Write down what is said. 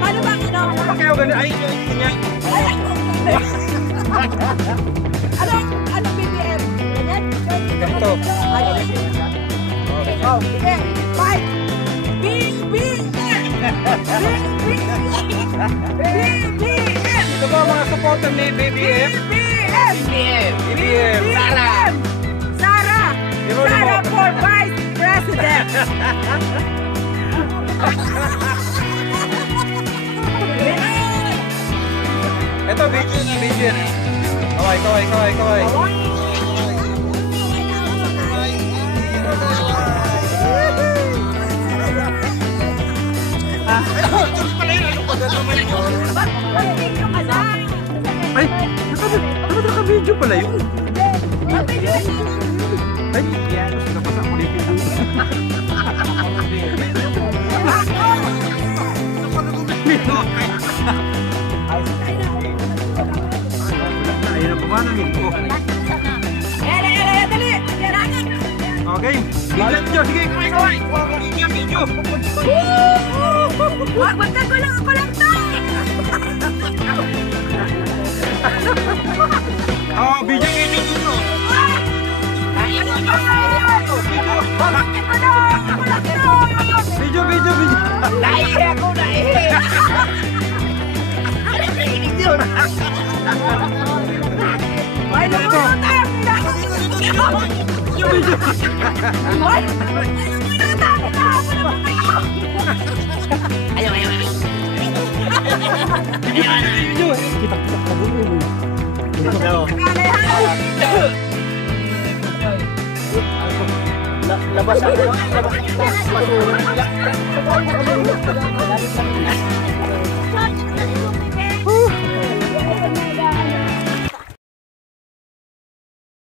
Paano ba ano? Ano kayo ganun? Ay, niya. Anong BBM? Ganyan? Ganito. Oh, sige. Fight! BBM! BBM! Ito ba mga supporter ni BBM? BBM! BBM! Sara! Sara! Sara for Vice President! Ito, BBM. Kaway. Ay, naka-video pala yun. Ay, yan. Gusto na pa sa kulipin. Ayun na pumanangin ko. Dali! Okay, video. Sige, kaway. Video. Wag ka ko lang to! Oh, video dito. Video. Naihi ako! Ay, lumulutan! Ayaw. Labas ako.